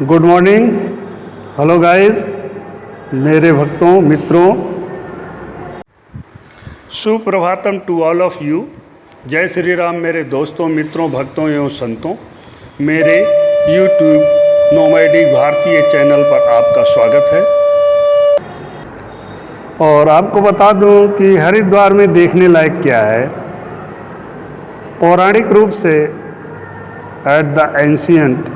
Good morning, hello guys, मेरे भक्तों, मित्रों, सुप्रभातम टू ऑल ऑफ यू। जय श्री राम मेरे दोस्तों, मित्रों, भक्तों एवं संतों। मेरे यूट्यूब नोमैडिक भारतीय चैनल पर आपका स्वागत है। और आपको बता दूं कि हरिद्वार में देखने लायक क्या है। पौराणिक रूप से at the ancient,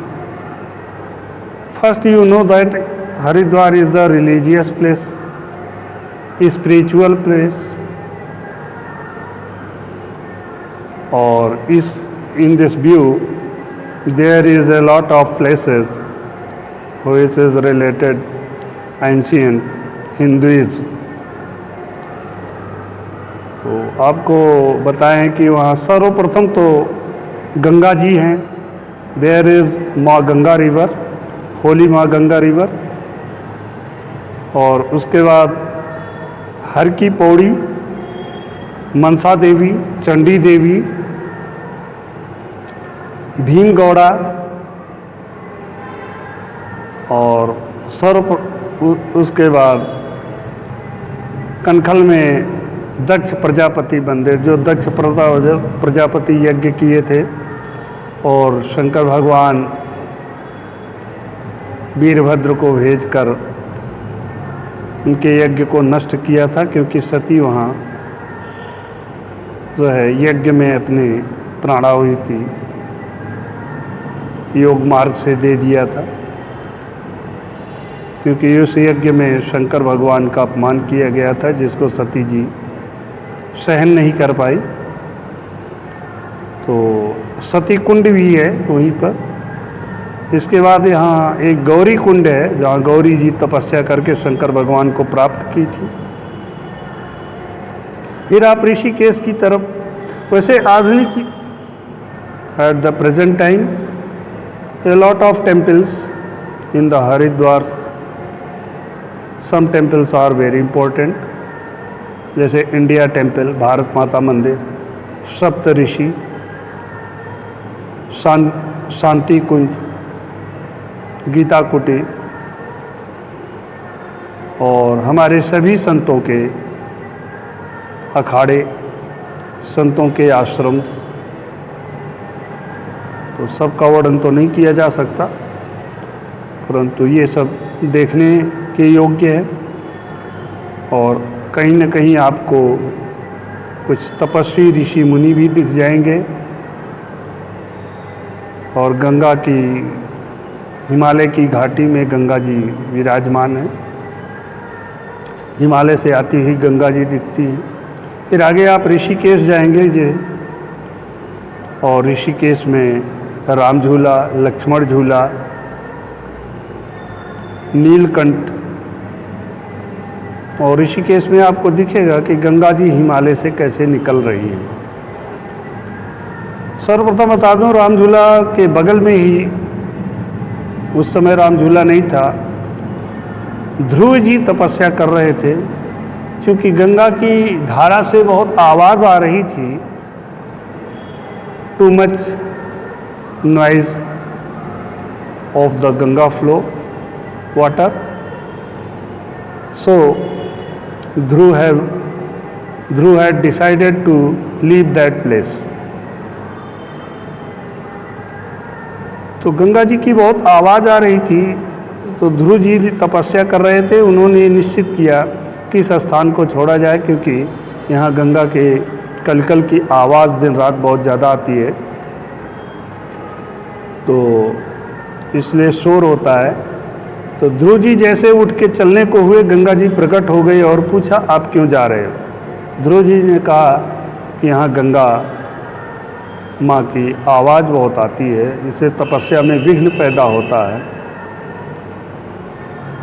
first you know that Haridwar is the religious place, a spiritual place, और in this view there is a lot of places which is related ancient Hinduism। तो आपको बताएं कि वहाँ सर्वप्रथम तो गंगा जी हैं। देयर इज माँ गंगा रिवर, होली माँ गंगा रिवर। और उसके बाद हर की पौड़ी, मनसा देवी, चंडी देवी, भीमगौड़ा, और उसके बाद कनखल में दक्ष प्रजापति मंदिर, जो दक्ष प्रजापति यज्ञ किए थे और शंकर भगवान वीरभद्र को भेजकर उनके यज्ञ को नष्ट किया था, क्योंकि सती वहाँ जो है यज्ञ में अपने प्राणा हुई थी, योग मार्ग से दे दिया था, क्योंकि उस यज्ञ में शंकर भगवान का अपमान किया गया था, जिसको सती जी सहन नहीं कर पाई। तो सती कुंड भी है वहीं पर। इसके बाद यहाँ एक गौरी कुंड है, जहाँ गौरी जी तपस्या करके शंकर भगवान को प्राप्त की थी। फिर आप ऋषिकेश की तरफ, वैसे आधुनिक at the present time a lot of temples in the Haridwar. Some temples are very important, जैसे इंडिया टेम्पल, भारत माता मंदिर, सप्त ऋषि, शांति कुंज, गीता कुटी, और हमारे सभी संतों के अखाड़े, संतों के आश्रम। तो सबका वर्णन तो नहीं किया जा सकता, परंतु ये सब देखने के योग्य है। और कहीं न कहीं आपको कुछ तपस्वी ऋषि मुनि भी दिख जाएंगे। और गंगा की, हिमालय की घाटी में गंगा जी विराजमान है। हिमालय से आती हुई गंगा जी दिखती है। फिर आगे आप ऋषिकेश जाएंगे और ऋषिकेश में राम झूला, लक्ष्मण झूला, नीलकंठ, और ऋषिकेश में आपको दिखेगा कि गंगा जी हिमालय से कैसे निकल रही है। सर्वप्रथम बता दूं, राम झूला के बगल में ही, उस समय राम झूला नहीं था, ध्रुव जी तपस्या कर रहे थे। क्योंकि गंगा की धारा से बहुत आवाज़ आ रही थी, too much noise of the Ganga flow water, so Dhruv had decided to leave that place। तो गंगा जी की बहुत आवाज़ आ रही थी, तो ध्रुव जी तपस्या कर रहे थे। उन्होंने निश्चित किया कि इस स्थान को छोड़ा जाए, क्योंकि यहाँ गंगा के कलकल की आवाज़ दिन रात बहुत ज़्यादा आती है, तो इसलिए शोर होता है। तो ध्रुव जी जैसे उठ के चलने को हुए, गंगा जी प्रकट हो गई और पूछा, आप क्यों जा रहे हो? ध्रुव जी ने कहा कि यहाँ गंगा माँ की आवाज़ बहुत आती है, इससे तपस्या में विघ्न पैदा होता है।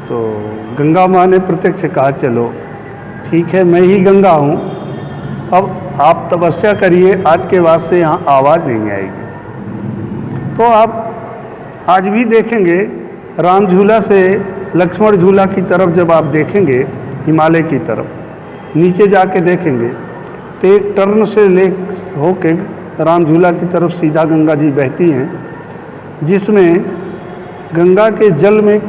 तो गंगा माँ ने प्रत्यक्ष कहा, चलो ठीक है, मैं ही गंगा हूँ, अब आप तपस्या करिए, आज के बाद से यहाँ आवाज़ नहीं आएगी। तो आप आज भी देखेंगे, राम झूला से लक्ष्मण झूला की तरफ जब आप देखेंगे, हिमालय की तरफ नीचे जाके देखेंगे, तो एक टर्न से ले होके राम झूला की तरफ सीधा गंगा जी बहती हैं, जिसमें गंगा के जल में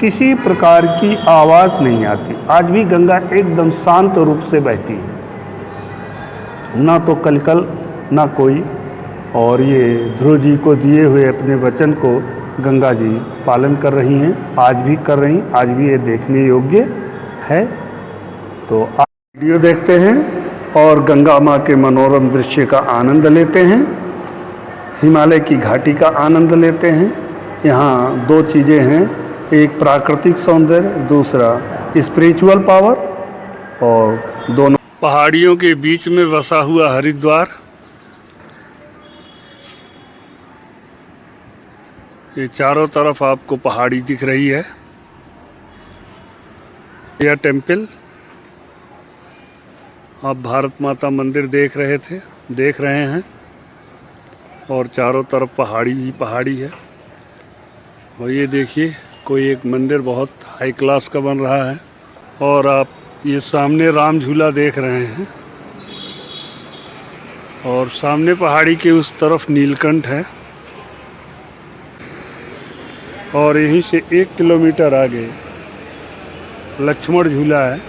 किसी प्रकार की आवाज़ नहीं आती। आज भी गंगा एकदम शांत रूप से बहती है, ना तो कलकल ना कोई। और ये ध्रुव जी को दिए हुए अपने वचन को गंगा जी पालन कर रही हैं, आज भी कर रही, आज भी ये देखने योग्य है। तो आप वीडियो देखते हैं और गंगा माँ के मनोरम दृश्य का आनंद लेते हैं, हिमालय की घाटी का आनंद लेते हैं। यहाँ दो चीज़ें हैं, एक प्राकृतिक सौंदर्य, दूसरा स्पिरिचुअल पावर, और दोनों पहाड़ियों के बीच में बसा हुआ हरिद्वार। ये चारों तरफ आपको पहाड़ी दिख रही है। यह टेम्पल, आप भारत माता मंदिर देख रहे हैं, और चारों तरफ पहाड़ी ही पहाड़ी है। और ये देखिए, कोई एक मंदिर बहुत हाई क्लास का बन रहा है, और आप ये सामने राम झूला देख रहे हैं, और सामने पहाड़ी के उस तरफ नीलकंठ है, और यहीं से 1 किलोमीटर आगे लक्ष्मण झूला है।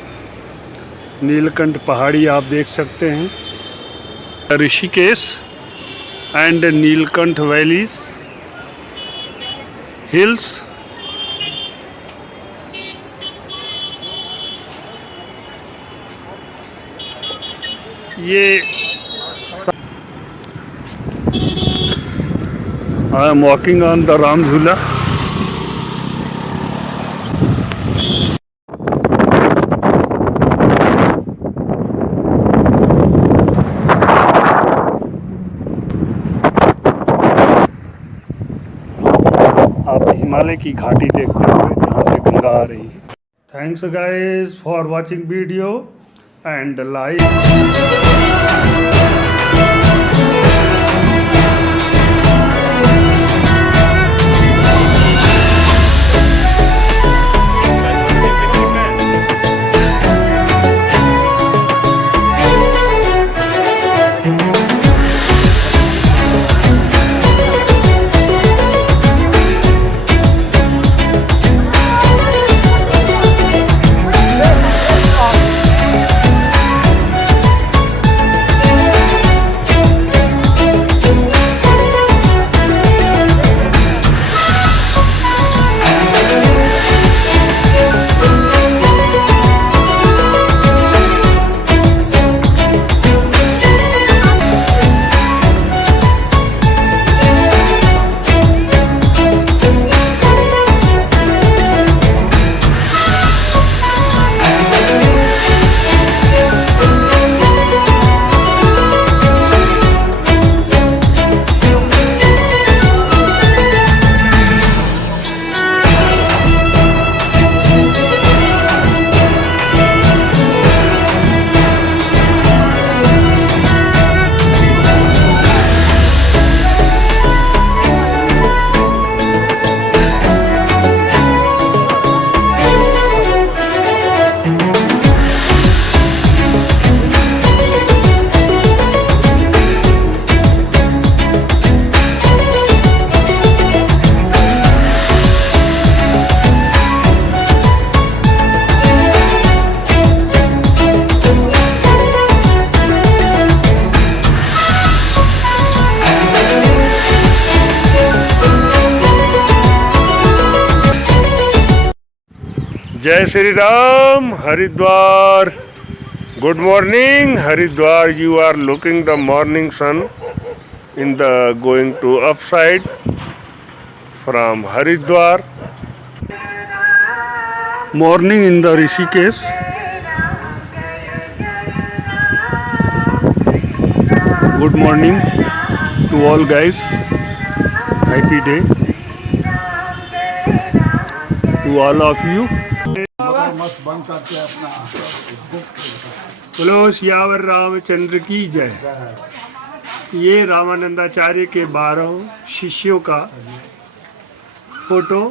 नीलकंठ पहाड़ी आप देख सकते हैं। Rishikesh and Neelkanth valleys hills. ये I am walking on the Ram Jhula. आप हिमालय की घाटी देखते हुए जहाँ से गंगा आ रही है। Thanks guys for watching video and like. जय Shri Ram. Haridwar, good morning Haridwar. You are looking the morning sun in the going to upside from Haridwar. Morning in the Rishikesh. Good morning to all guys. Happy day to all of you. बोलो सियावर रामचंद्र की जय। ये रामानंदाचार्य के 12 शिष्यों का photo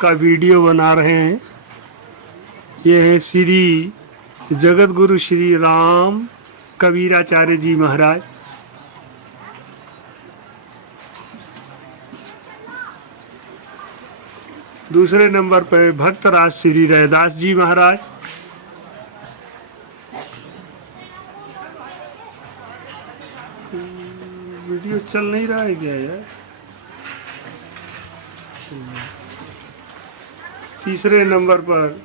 का video बना रहे हैं। ये है श्री जगत गुरु श्री राम कबीराचार्य जी महाराज। दूसरे नंबर पर भक्तराज श्री रैदास जी महाराज। वीडियो चल नहीं रहा है क्या यार? तीसरे नंबर पर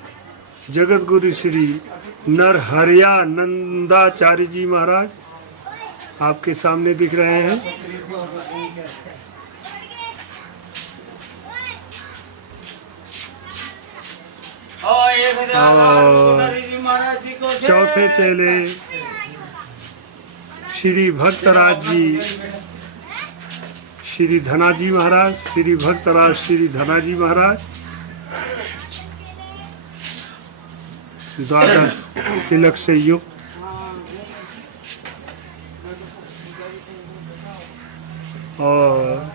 जगत गुरु श्री नरहरियानंदाचार्य जी महाराज आपके सामने दिख रहे हैं। और चौथे चेले श्री भक्तराज जी श्री धनाजी महाराज, श्री भक्तराज श्री धनाजी महाराज, द्वादश तिलक से युक्त। और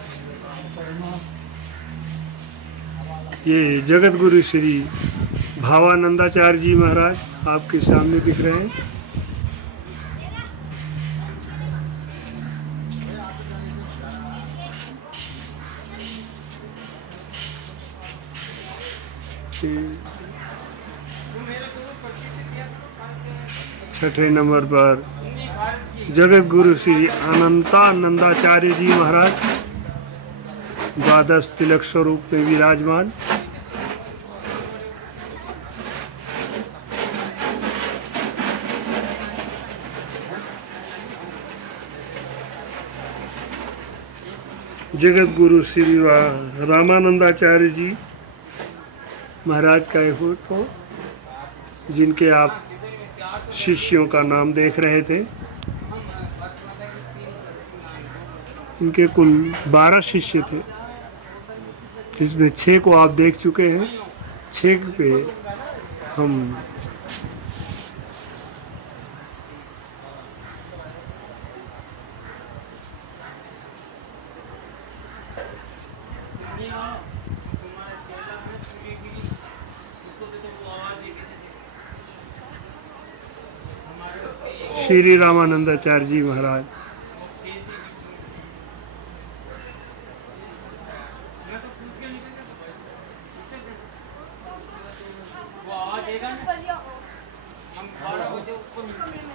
ये जगत गुरु श्री भावानंदाचार्य जी महाराज आपके सामने दिख रहे हैं। छठे नंबर पर जगत गुरु श्री अनंतानंदाचार्य जी महाराज द्वादश तिलक स्वरूप में विराजमान। जगत गुरु श्री रामानंदाचार्य जी महाराज का एक फोटो, जिनके आप शिष्यों का नाम देख रहे थे। इनके कुल 12 शिष्य थे, जिसमें 6 को आप देख चुके हैं। 6 पे हम श्री रामानंदाचार्य जी महाराज,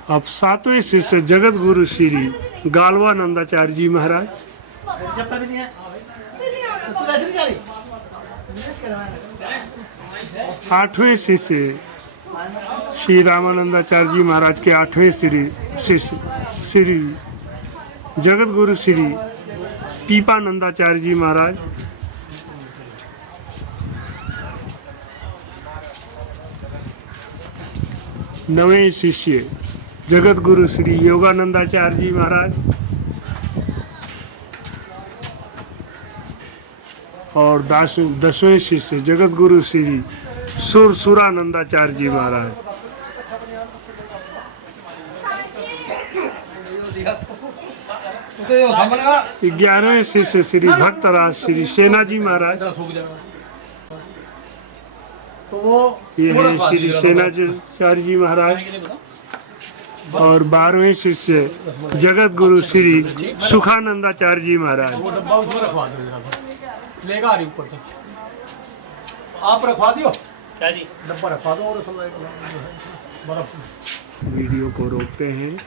अब 7वें शिष्य जगत गुरु श्री गालवानंदाचार्य जी महाराज। 8वें शिष्य श्री रामानंदाचार्य जी महाराज के 8वें शिष्य श्री जगत गुरु श्री पीपानंदाचार्य जी महाराज। नवें शिष्य जगत गुरु श्री योगानंदाचार्य जी महाराज। और 10वें शिष्य जगत गुरु श्री सुरानंदाचार्य जी महाराज। 11वें शिष्य श्री भक्तराज श्री सेना जी महाराज। ये है श्री सेनाचार्य जी महाराज। और 12वें शिष्य जगत गुरु श्री सुखानंदाचार्य जी महाराज। आप रखवा दियो क्या जी, डब्बा रखवा दो और सब वीडियो को रोकते हैं।